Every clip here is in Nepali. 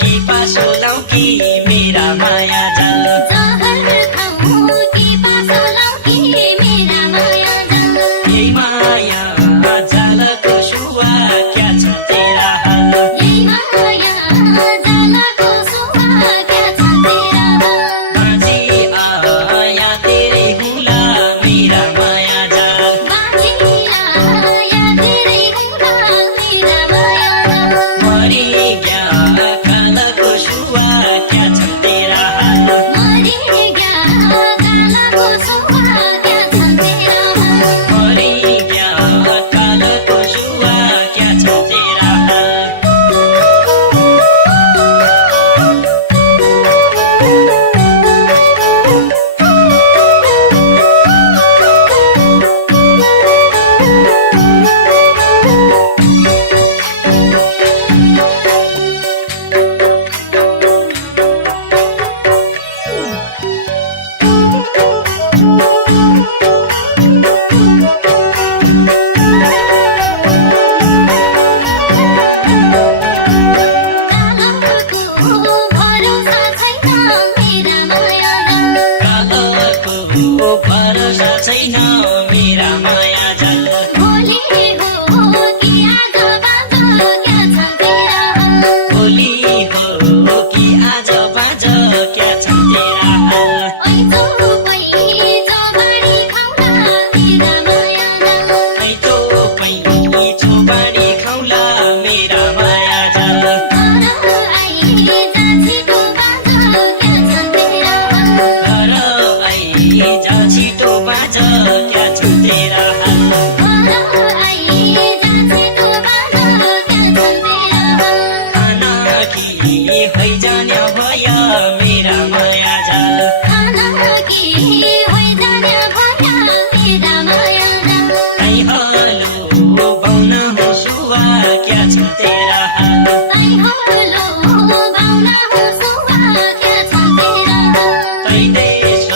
कि पासो लाउँ कि मेरा माया जाल जहर खाऊं कि पासो लाऊं कि मेरा माया जाल यही माया जालको सुवा क्या छ तेरा हाल यही माया जालको सुवा क्या छ तेरा हाल बाँची आया तेरे हुला मेरा माया जाल बाँची आया तेरे हुला मेरा माया जाल मरि गया कालको सुवा क्या छ तेरा हाल मरि गया कालको सुवा क्या छ तेरा हाल मरि गया कालको सुवा क्या छ तेरा हाल कालको भरोसा छैन मेरा माया जाल कालको भरोसा छैन मेरा माया जाल भोलि हो कि आज बाँझ क्या छ तेरा हाल भोलि हो कि आज बाँझ क्या छ तेरा हाल ऐसो पैसो बाढी खाउला मेरा माया जाल ऐतो पैनी छोबाडी खाउला मेरा माया जाल घर आई जाछिटो बाँझ क्या छ तेरा हाल घर आई जा छिटो बाँझ क्या छ तेरा हाल घर आई जाछिटो बाँझ क्या छ तेरा हाल खाना कि हैजान्या भयो मेरा माया जाल खाना कि हैजान्या भयो मेरा माया जाल ऐ हलो बाउन हो सुवा क्या छ तेरा हाल तै हलो बाउना हो सुवा क्या छ तेरा हाल तै देश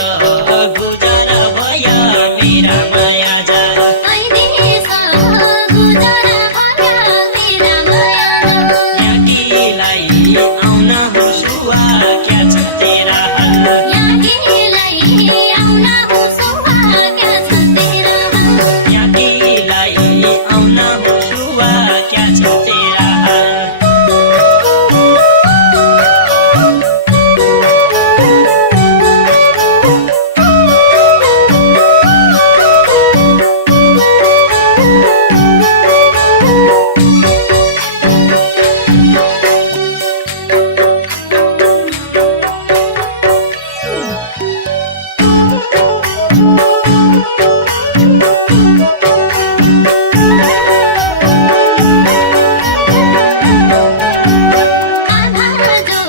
गुजर भयो मेरा माया जाल तै देश गुजर भयो मेरा माया जाल याकीलाई आउन हो सुवा क्या छ तेरा हाल याकीलाई आउन हो सुवा क्या छ तेरा हाल याकीलाई आउन हो सुवा क्या छ तेरा हाल आधा जो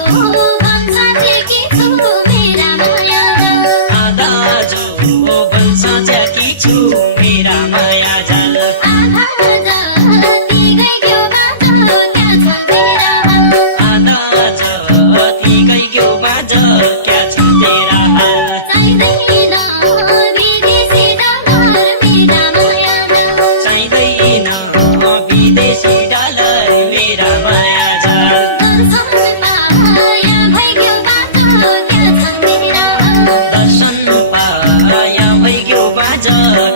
भन्छ कि छु मेरा माया जाल आधा जो भन्छ च्याकी छु मेरा माया जाल आधा जति गइक्यो बाँझ क्या छ तेरा हाल आधा जतिकै यो बाँझ क्या छ तेरा हाल चाहिँदैन विदेशी डलर मेरा माया जाल चाहिँदैन विदेशी डलर मेरा माया जाल दर्शन पाया भइक्यो बाँझ क्या छ तेरा हाल दर्शन पाया भइगयो बाँझ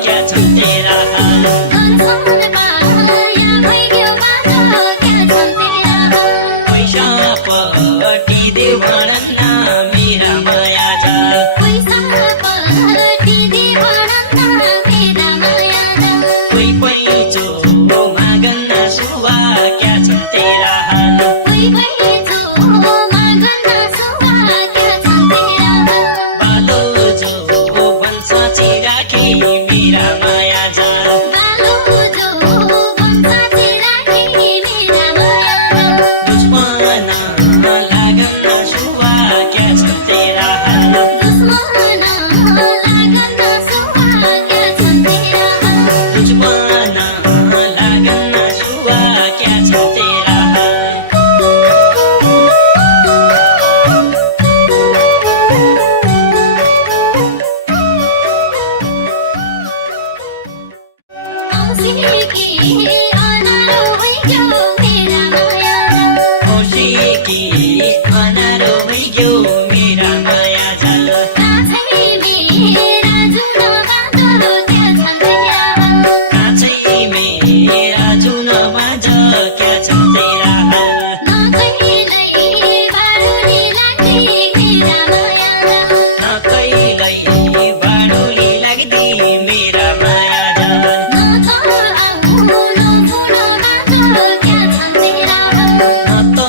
क्या छ तेरा हाल दर्शन पाया भइक्यो बाँझ क्या छ तेरा हाल पैसा पटी देऊ भनन्न मेरा माया जाल पैसा पटी दिवरन्ना मेरा माया जाल कोही पैँचो मागन्न सुवा क्या छ तेरा हाल कोही पैँचो मागन्न सुवा क्या छ तेरा हाल बालो जो भन्छ चिराखी मेरा माया जाल बालो जो भन्छ चिराखी मेरा माया जाल दुश्मन लागन्न सुवा क्या छ तेरा हाल दुश्मन लागन्न सुवा क्या छ तेरा हाल दुश्मन लागन्न सुवा क्या छ तेरा हाल औँसी कि अनारो भइक्यो मेरा माया जाल खुसी कि अनारो भइग्यो मेरा माया जाल काछै मेरा जुनमा झक्या छन्दैरा काँचै मेरा जुनमा झक्या छन् तेरा हाल नकहिल्यै बाढुली लाग्ने मेरा माया न कहिल्यै बाढुली लाग्दी मेरा माया जाल न त आउनु फुलमा झक्या छन्दैरा न त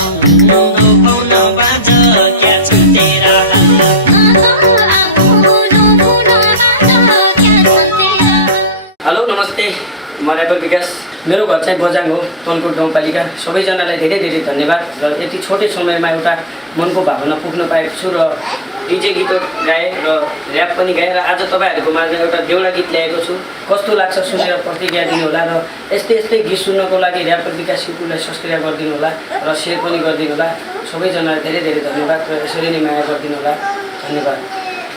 आउनु पाउनमा झक्या छन् तेरा हाल हेलो नमस्ते म ऱ्यापर विकास मेरो घर चाहिँ बजाङ हो तनकोट गाउँपालिका सबैजनालाई धेरै धेरै धन्यवाद र यति छोटै समयमा एउटा मनको भावना पुग्न पाएको छु र डिजे गीत गाएँ र ऱ्याप पनि गाएँ र आज तपाईँहरूको माझमा एउटा देउडा गीत ल्याएको छु कस्तो लाग्छ सुनेर प्रतिक्रिया दिनुहोला र यस्तै यस्तै गीत सुन्नको लागि ऱ्यापर विकास युट्युबलाई सब्सक्राइब गरिदिनु होला र सेयर पनि गरिदिनु होला सबैजनालाई धेरै धेरै धन्यवाद र यसरी नै माया गरिदिनु होला धन्यवाद।